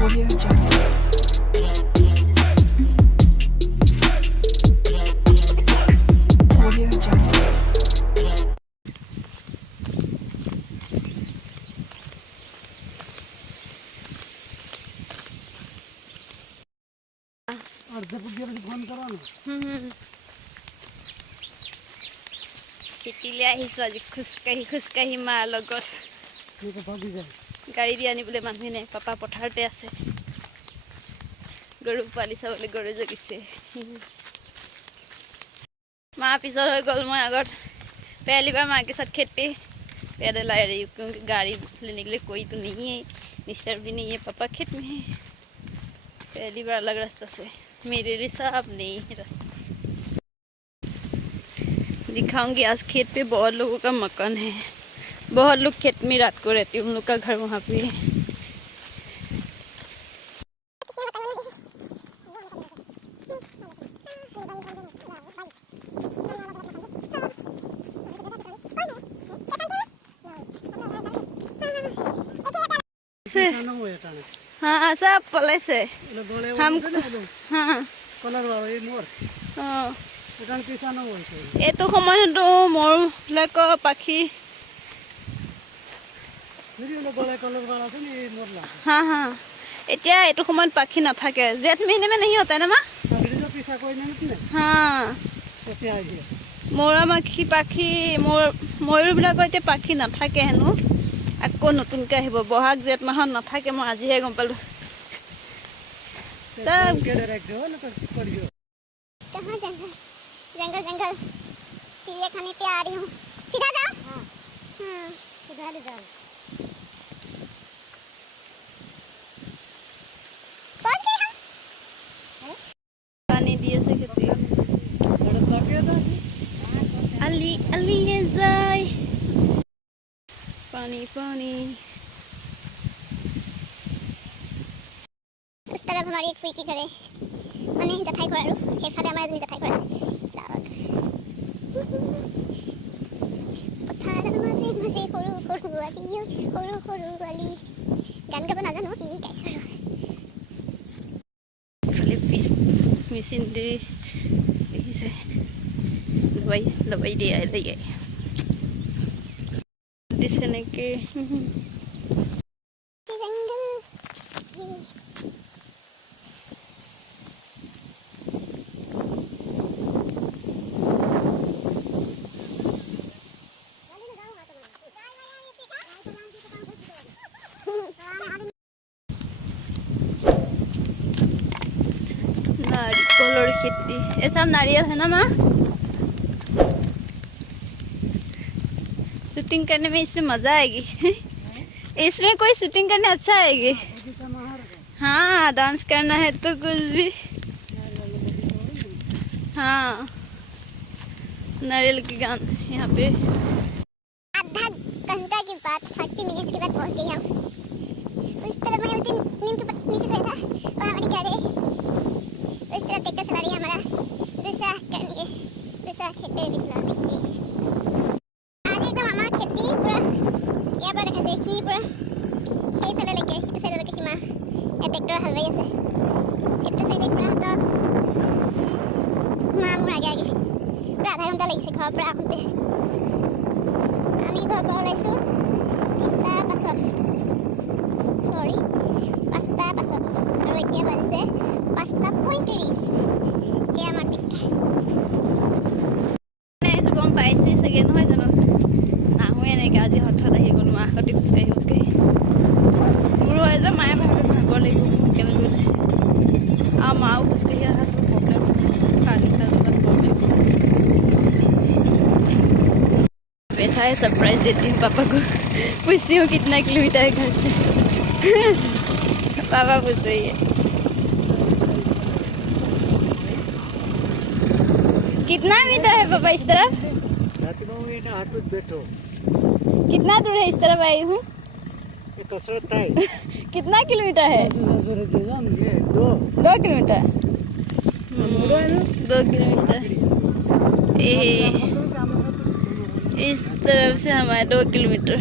Audio Jungle. Audio Jungle. চিটিলৈ আহিছোঁ আজি খোজকাঢ়ি মাৰ লগত গাড়ী দি আনিবলৈ মানুহে নাই পাপা পথাৰতে আছে গৰু পোৱালি চাবলৈ গৰু জগিছে माँ पिछड़ हो गल मैं अगर पहली बार माँ के साथ खेत पे पैदल आ रही हूँ क्योंकि गाड़ी लेने के लिए कोई तो नहीं है मिस्टर भी नहीं है पापा खेत में है पहली बार अलग रास्ता से मेरे लिए साफ नहीं है रास्ता दिखाऊंगी आज खेत पे बहुत लोगों का मकान है बहुत लोग खेत में रात को रहते हैं उन लोग का घर वहाँ पे है हाँ सब पले से हम हाँ এইটো সময়তো মোৰ লাক পাখি हाँ हाँ এতিয়া এইটো সময়ত পাখি নাথাকে जेठ महीने में नहीं होता है ना माँ हाँ মৰা মাখি পাখি ময়ূৰবিলাকৰ এতিয়া পাখি নাথাকে হেনো আকৌ নতুনকৈ আহিব বহাগ জেঠ মাহত নাথাকে মই আজিহে গম পালোঁ सब कहाँ जंगल जंगल जंगल चिड़िया खाने पे आ रही हूँ सीधा जाओ हाँ सीधा ले जाओ पहुँच गए हम पानी दिए से खेती अली अली ये जाए पानी पानी उस तरफ हमारी एक फुई की घरे माने जथाई घरारू সেইফালে আমাৰ এজনী জথাই ঘৰ আছে পথাৰৰ মাজে মাজে সৰু সৰু আলি গান গাব নাজানো হিন্দী গাইছো আৰু खाली पिस मेसिन दे से दवाई दे आए दिसने के नारियल खेती ये सब नारियल है ना माँ शूटिंग करने में इसमें मज़ा आएगी इसमें कोई शूटिंग करने अच्छा आएगी हाँ डांस करना है तो कुछ भी हाँ नारियल की गान यहाँ पे आधा घंटा के बाद 30 मिनट के बाद पहुँच गई हम उस तरफ मैं उस दिन नीम के नीचे गया था वहाँ हमारी घर है उस तरफ ट्रैक्टर चला रही है हमारा दूसरा खेत पे बिस्लाने के लिए आज एकदम हमारा खेती पूरा यहाँ पर रखा से पूरा সেই ফেলে লেকে সিটো সাইডলৈকে সীমা ট্ৰেক্টৰ হালবাই আছে সেইটো চাইডে পুৰা হতো মা মোৰ আগে আগে পুৰা আধা ঘণ্টা লাগিছে ঘৰৰ পৰা আহোঁতে আমি ঘৰৰ পৰা ওলাইছোঁ 5টা পাছত আৰু এতিয়া বাজিছে 5:35 এয়া আমাৰ ট্ৰেক্টৰ গম পাইছে চাগে নহয় জানো নাহোঁ এনেকৈ আজি হঠাৎ আহি গ'লোঁ মাহঁতে খোজকাঢ়ি দূৰ হয় যে মায়ে ভাবে ভাগৰ লাগিব কেনেকৈ গ'লে আৰু মাও খোজকাঢ়ি অহা প্ৰব্লেম পানী জেগাত प्रॉब्लम बैठा है सरप्राइज देती हूँ पापा को पूछती हूँ कितना किलोमीटर है घर से पापा पूछ रही है कितना मीटर है पापा इस तरफ कितना दूर है इस तरफ आई हूँ कितना किलोमीटर है 2 किलोमीटर 2 किलोमीटर इस तरफ से हमारे 2 किलोमीटर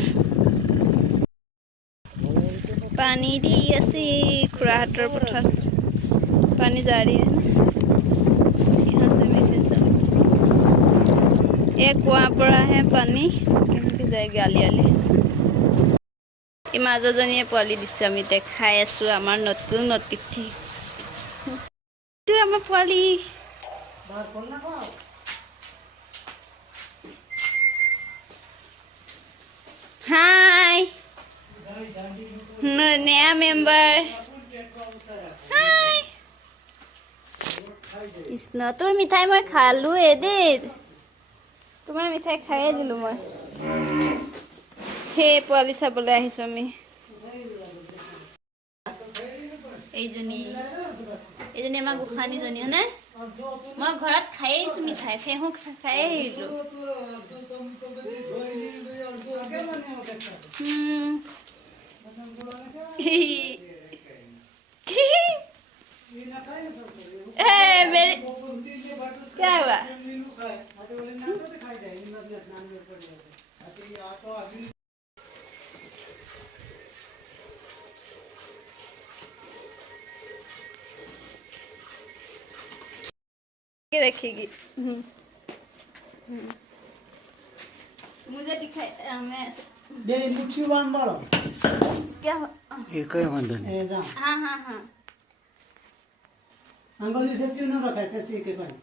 पानी दी ऐसे खुराहटर पठार पानी जा रही है ना, यहाँ से भी से सब एक कुआं पड़ा है पानी কেনেকৈ যায় গালি আলি। এই মাজৰজনীয়ে পোৱালি দিছে, আমি দেখাই আছোঁ আমাৰ নতুন অতিথি। এইটো আমাৰ পোৱালি। हाय नया मेंबर। हाय কৃষ্ণ, তোৰ মিঠাই মই খালোঁ এদিন, তোমাৰ মিঠাই খায়ে দিলোঁ মই। সেই পোৱালি চাবলৈ আহিছোঁ আমি। এইজনী আমাৰ গোসাঁনীজনী হয়নে? মই ঘৰত খায়ে আহিছোঁ মিঠাই, ফেহুক খায়ে আহিলোঁ। मेरे क्या हुआ? रखेगी मुझे दिखाई मैं दे मुट्ठी बांध बाळा क्या एक आहे बांधून ए जा हाँ हाँ हाँ अंगोली सेफ्टी न रखा तसे एक आहे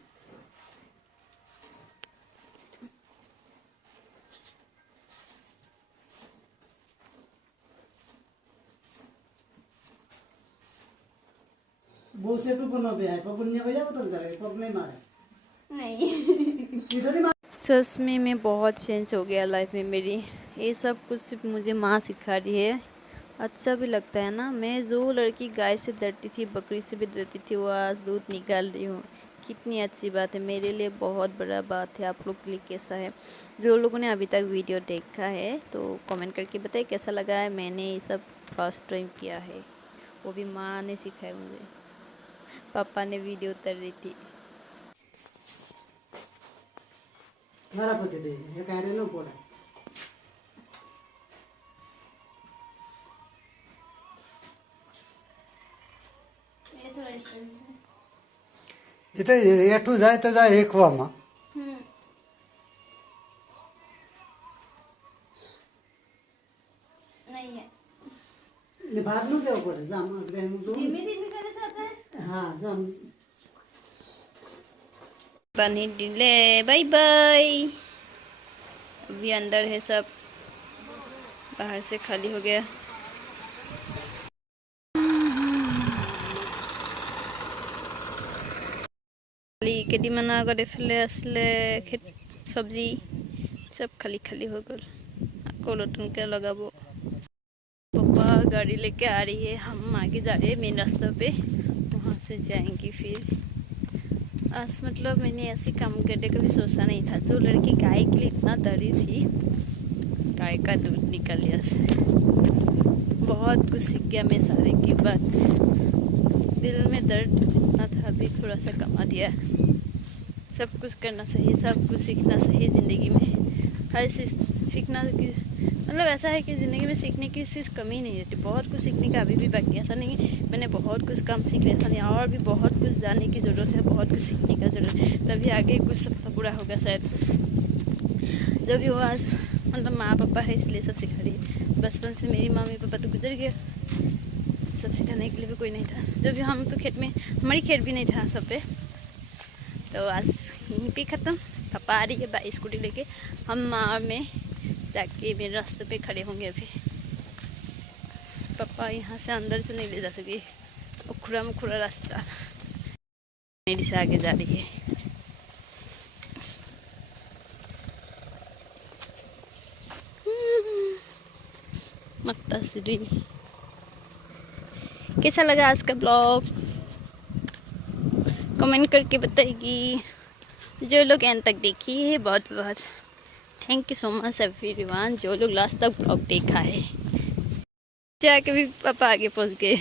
वो से तो बनो बे है पपुन ने भैया उतर जा रहे पप नहीं मारे नहीं। इधर ही सच में बहुत चेंज हो गया लाइफ में मेरी। ये सब कुछ सिर्फ मुझे माँ सिखा रही है। अच्छा भी लगता है ना। मैं जो लड़की गाय से डरती थी, बकरी से भी डरती थी, वो आज दूध निकाल रही हूँ। कितनी अच्छी बात है, मेरे लिए बहुत बड़ा बात है। आप लोग के लिए कैसा है? जो लोगों ने अभी तक वीडियो देखा है तो कमेंट करके बताइए कैसा लगा है। मैंने ये सब फर्स्ट टाइम किया है, वो भी माँ ने सिखाया मुझे। पापा ने वीडियो उतर रही थी। मारा पते दे ये कह रहे नो पोड़ा इथे एटू जाय तर जाय एक मा नहीं है, ने बाहर नो जाओ पड़े जाम अगले जो धीमे धीमे करे जाता है। हां जाम बनी डिले बाय बाय। अभी अंदर है सब, बाहर से खाली हो गया। কেইদিনমান আগত এফালে আছিলে চব্জি, सब खाली खाली हो गल। আকৌ নতুনকে लगाबो। पापा गाड़ी लेके आ रही है, हम आगे जा रहे हैं मेन रास्ता पे, वहाँ से जाएंगी फिर। आज मतलब मैंने ऐसे काम करने का भी सोचा नहीं था। जो लड़की गाय के लिए इतना डरी थी, गाय का दूध निकल लिया से बहुत कुछ सीख गया मैं सारे के बाद। दिल में दर्द जितना था भी थोड़ा सा कमा दिया। सब कुछ करना चाहिए, सब कुछ सीखना चाहिए ज़िंदगी में। हर चीज़ सीखना की मतलब ऐसा है कि ज़िंदगी में सीखने की चीज़ कमी नहीं रहती। बहुत कुछ सीखने का अभी भी बाकी, ऐसा नहीं मैंने बहुत कुछ काम सीख लिया, ऐसा नहीं। और भी बहुत कुछ जानने की ज़रूरत है, बहुत कुछ सीखने का ज़रूरत है, तभी आगे कुछ सपना पूरा होगा शायद। जब भी वो आज मतलब माँ पापा है इसलिए सब सिखा रही है। बचपन से मेरी मम्मी पापा तो गुजर गया, सब सिखाने के लिए भी कोई नहीं था। जब भी हम तो खेत में, हमारी खेत भी नहीं था सब पे। तो आज यहीं पे ख़त्म। पापा आ रही है बाई स्कूटी लेके, हम माँ में जाके मेरे रास्ते पे खड़े होंगे अभी। पापा यहाँ से अंदर से नहीं ले जा सके, उखड़ा मुखड़ा रास्ता मेरी से आगे जा रही है। माताश्री, कैसा लगा आज का ब्लॉग कमेंट करके बताएगी। जो लोग एंड तक देखी है बहुत बहुत thank you so much everyone. जो लोग लास्ट तक ब्लॉग देखा है, जाके भी पापा आगे पहुंच गए।